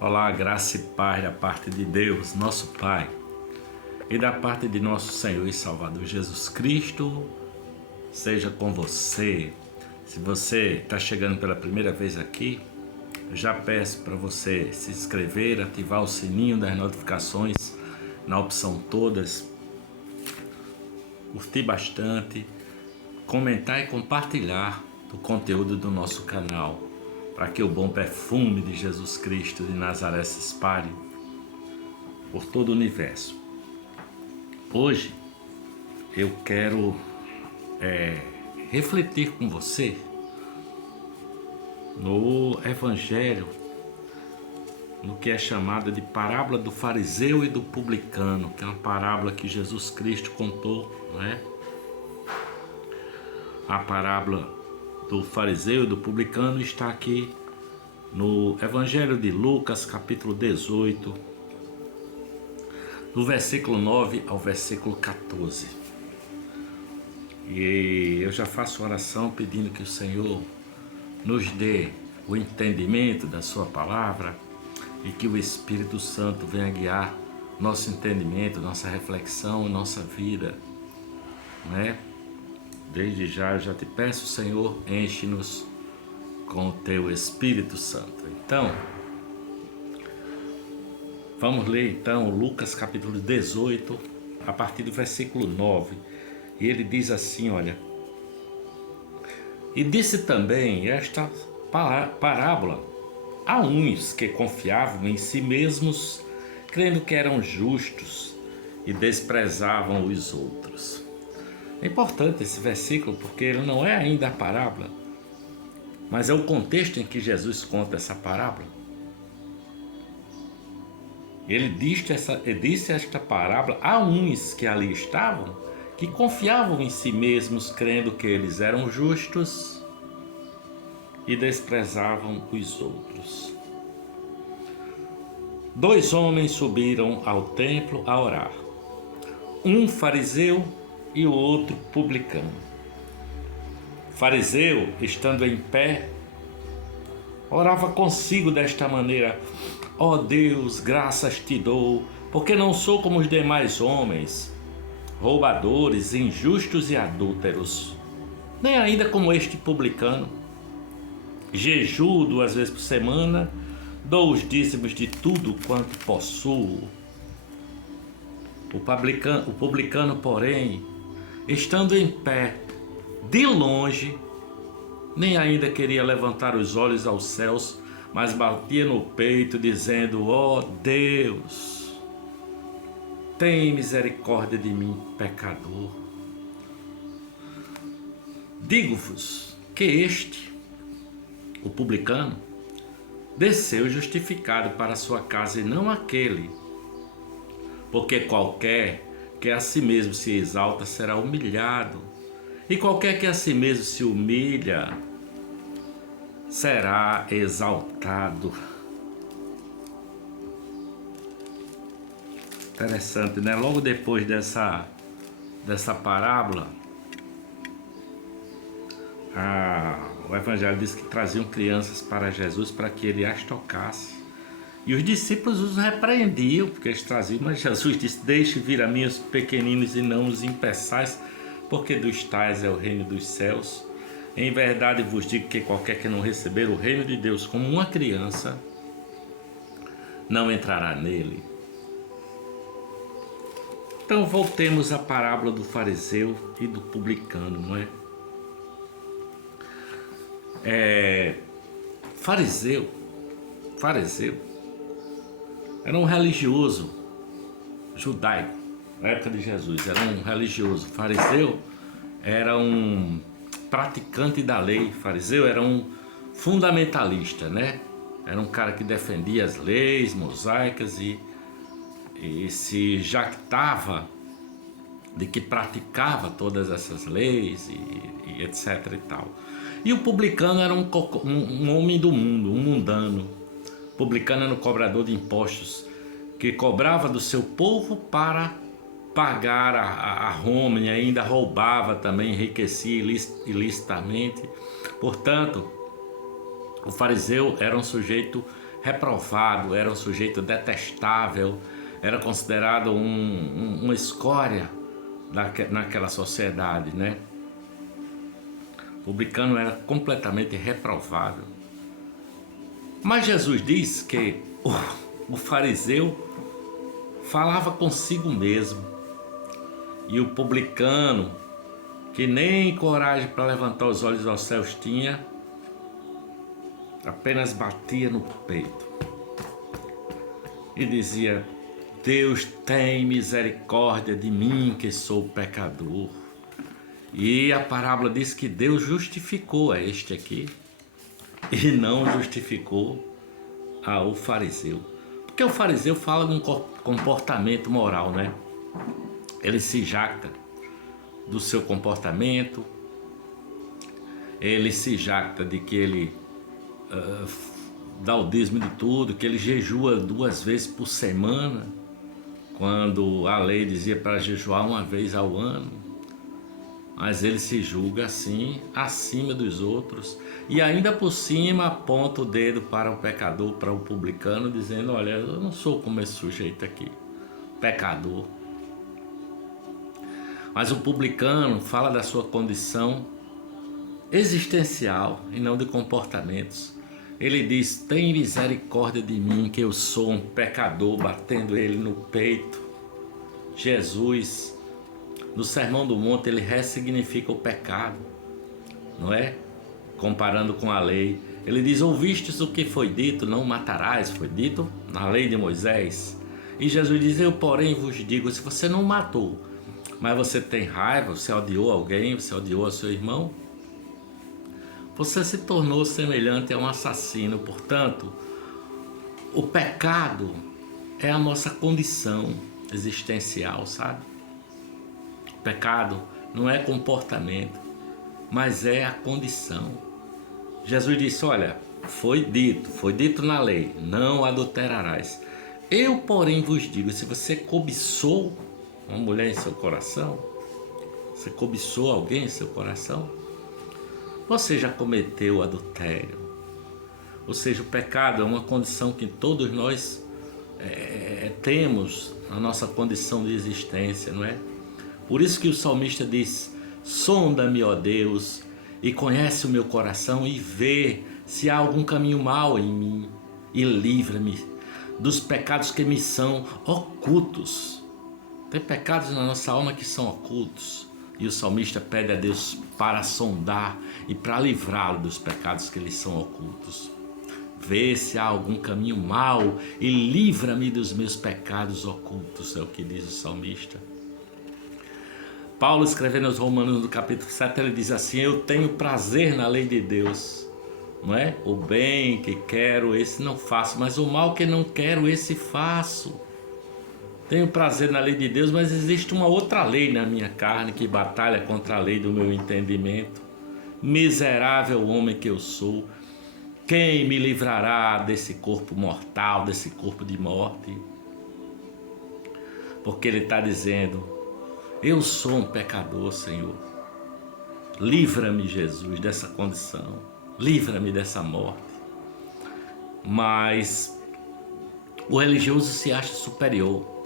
Olá, graça e paz da parte de Deus, nosso Pai, e da parte de nosso Senhor e Salvador Jesus Cristo, seja com você. Se você está chegando pela primeira vez aqui, eu já peço para você se inscrever, ativar o sininho das notificações na opção todas, curtir bastante, comentar e compartilhar o conteúdo do nosso canal, para que o bom perfume de Jesus Cristo de Nazaré se espalhe por todo o universo. Hoje eu quero refletir com você no Evangelho, no que é chamada de parábola do fariseu e do publicano, que é uma parábola que Jesus Cristo contou, não é? A parábola do fariseu e do publicano está aqui no Evangelho de Lucas, capítulo 18, do versículo 9 ao versículo 14. E eu já faço oração pedindo que o Senhor nos dê o entendimento da sua palavra e que o Espírito Santo venha guiar nosso entendimento, nossa reflexão, nossa vida, não é? Desde já eu já te peço, Senhor, enche-nos com o teu Espírito Santo. Então, vamos ler então Lucas capítulo 18, a partir do versículo 9. E ele diz assim, olha: E disse também esta parábola a uns que confiavam em si mesmos, crendo que eram justos e desprezavam os outros. É importante esse versículo porque ele não é ainda a parábola, mas é o contexto em que Jesus conta essa parábola. Ele disse esta parábola a uns que ali estavam, que confiavam em si mesmos, crendo que eles eram justos e desprezavam os outros. 2 homens subiram ao templo a orar, um fariseu e o outro publicano. O fariseu, estando em pé, orava consigo desta maneira: Ó Deus, graças te dou, porque não sou como os demais homens, roubadores, injustos e adúlteros, nem ainda como este publicano. Jejuo 2 vezes por semana, dou os dízimos de tudo quanto possuo. O publicano, porém, estando em pé, de longe, nem ainda queria levantar os olhos aos céus, mas batia no peito, dizendo: Ó Deus, tem misericórdia de mim, pecador. Digo-vos que este, o publicano, desceu justificado para sua casa, e não aquele, porque qualquer que a si mesmo se exalta será humilhado, e qualquer que a si mesmo se humilha será exaltado. Interessante, né? Logo depois dessa parábola, o Evangelho diz que traziam crianças para Jesus para que ele as tocasse. E os discípulos os repreendiam, porque eles traziam, mas Jesus disse: Deixe vir a mim os pequeninos e não os impeçais, porque dos tais é o reino dos céus. Em verdade vos digo que qualquer que não receber o reino de Deus como uma criança, não entrará nele. Então voltemos à parábola do fariseu e do publicano, não é? Fariseu era um religioso judaico, na época de Jesus, era um religioso. Fariseu era um praticante da lei, fariseu era um fundamentalista, né? Era um cara que defendia as leis mosaicas e se jactava de que praticava todas essas leis e etc e tal. E o publicano era um homem do mundo, um mundano. O publicano era um cobrador de impostos que cobrava do seu povo para pagar a Roma, e ainda roubava também, enriquecia ilicitamente. Portanto, o fariseu era um sujeito reprovado, era um sujeito detestável, era considerado uma escória naquela sociedade, né? O publicano era completamente reprovável. Mas Jesus diz que o fariseu falava consigo mesmo, e o publicano, que nem coragem para levantar os olhos aos céus tinha, apenas batia no peito e dizia: Deus tem misericórdia de mim, que sou pecador. E a parábola diz que Deus justificou a este aqui e não justificou ao fariseu. Porque o fariseu fala de um comportamento moral, né? Ele se jacta do seu comportamento, ele se jacta de que ele dá o dízimo de tudo, que ele jejua 2 vezes por semana, quando a lei dizia para jejuar 1 vez ao ano. Mas ele se julga assim, acima dos outros, e ainda por cima aponta o dedo para o pecador, para o publicano, dizendo: olha, eu não sou como esse sujeito aqui, pecador. Mas o publicano fala da sua condição existencial e não de comportamentos. Ele diz: tem misericórdia de mim, que eu sou um pecador, batendo ele no peito. Jesus, no Sermão do Monte, ele ressignifica o pecado, não é? Comparando com a lei. Ele diz: ouvistes o que foi dito, não matarás, foi dito na lei de Moisés. E Jesus diz: eu porém vos digo, se você não matou, mas você tem raiva, você odiou alguém, você odiou a seu irmão, você se tornou semelhante a um assassino. Portanto, o pecado é a nossa condição existencial, sabe? O pecado não é comportamento, mas é a condição. Jesus disse: olha, foi dito na lei, não adulterarás. Eu, porém, vos digo, se você cobiçou uma mulher em seu coração, você cobiçou alguém em seu coração, você já cometeu adultério. Ou seja, o pecado é uma condição que todos nós temos na nossa condição de existência, não é? Por isso que o salmista diz: sonda-me, ó Deus, e conhece o meu coração e vê se há algum caminho mau em mim, e livra-me dos pecados que me são ocultos. Tem pecados na nossa alma que são ocultos, e o salmista pede a Deus para sondar e para livrá-lo dos pecados que lhe são ocultos. Vê se há algum caminho mau e livra-me dos meus pecados ocultos, é o que diz o salmista. Paulo, escrevendo aos Romanos no capítulo 7, ele diz assim: eu tenho prazer na lei de Deus, não é? O bem que quero, esse não faço, mas o mal que não quero, esse faço. Tenho prazer na lei de Deus, mas existe uma outra lei na minha carne que batalha contra a lei do meu entendimento. Miserável homem que eu sou, quem me livrará desse corpo mortal, desse corpo de morte? Porque ele está dizendo: eu sou um pecador, Senhor. Livra-me, Jesus, dessa condição. Livra-me dessa morte. Mas o religioso se acha superior.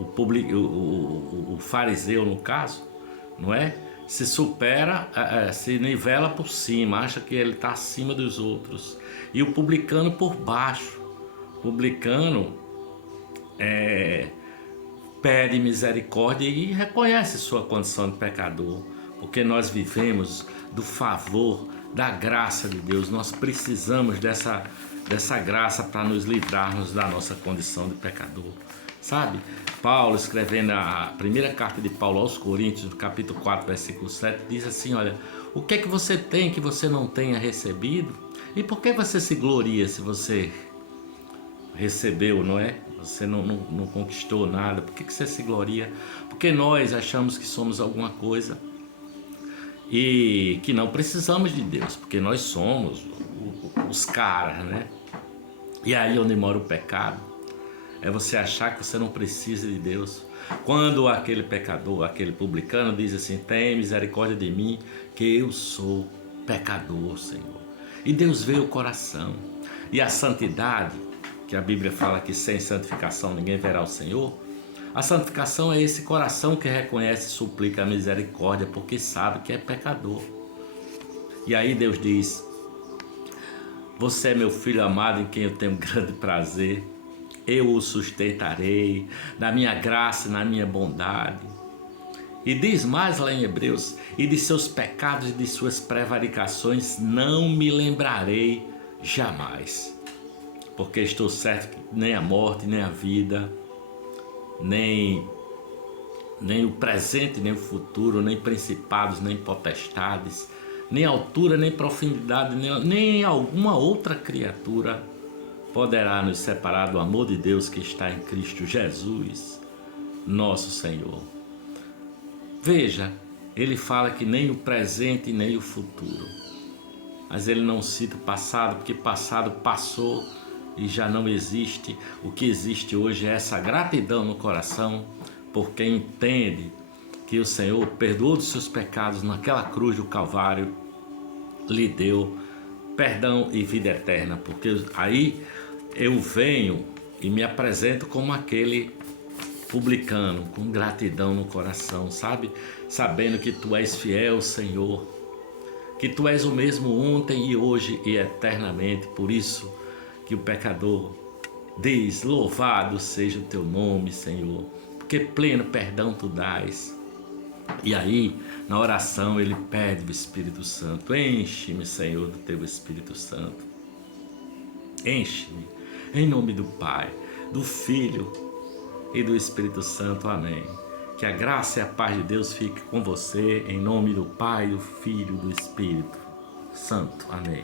O fariseu, no caso, não é? Se supera, se nivela por cima, acha que ele está acima dos outros. E o publicano por baixo. O publicano pede misericórdia e reconhece sua condição de pecador, porque nós vivemos do favor, da graça de Deus. Nós precisamos dessa graça para nos livrarmos da nossa condição de pecador, sabe? Paulo, escrevendo a primeira carta de Paulo aos Coríntios, no capítulo 4, versículo 7, diz assim: olha, o que é que você tem que você não tenha recebido? E por que você se gloria se você recebeu, não é? Você não conquistou nada. Por que você se gloria? Porque nós achamos que somos alguma coisa e que não precisamos de Deus, porque nós somos os caras, né? E aí onde mora o pecado. É você achar que você não precisa de Deus. Quando aquele pecador, aquele publicano diz assim: tem misericórdia de mim, que eu sou pecador, Senhor. E Deus vê o coração. E a santidade que a Bíblia fala que sem santificação ninguém verá o Senhor. A santificação é esse coração que reconhece e suplica a misericórdia, porque sabe que é pecador. E aí Deus diz: você é meu filho amado em quem eu tenho grande prazer. Eu o sustentarei na minha graça e na minha bondade. E diz mais lá em Hebreus: e de seus pecados e de suas prevaricações não me lembrarei jamais. Porque estou certo que nem a morte, nem a vida, nem o presente, nem o futuro, nem principados, nem potestades, nem altura, nem profundidade, nem alguma outra criatura poderá nos separar do amor de Deus que está em Cristo Jesus, nosso Senhor. Veja, ele fala que nem o presente nem o futuro, mas ele não cita o passado, porque passado passou e já não existe. O que existe hoje é essa gratidão no coração por quem entende que o Senhor perdoou dos seus pecados naquela cruz do Calvário, lhe deu perdão e vida eterna, porque aí eu venho e me apresento como aquele publicano, com gratidão no coração, sabe? Sabendo que tu és fiel, Senhor, que tu és o mesmo ontem e hoje e eternamente. Por isso que o pecador diz: louvado seja o teu nome, Senhor, porque pleno perdão tu dás. E aí, na oração, ele pede o Espírito Santo: enche-me, Senhor, do teu Espírito Santo. Enche-me, em nome do Pai, do Filho e do Espírito Santo. Amém. Que a graça e a paz de Deus fique com você, em nome do Pai, do Filho e do Espírito Santo. Amém.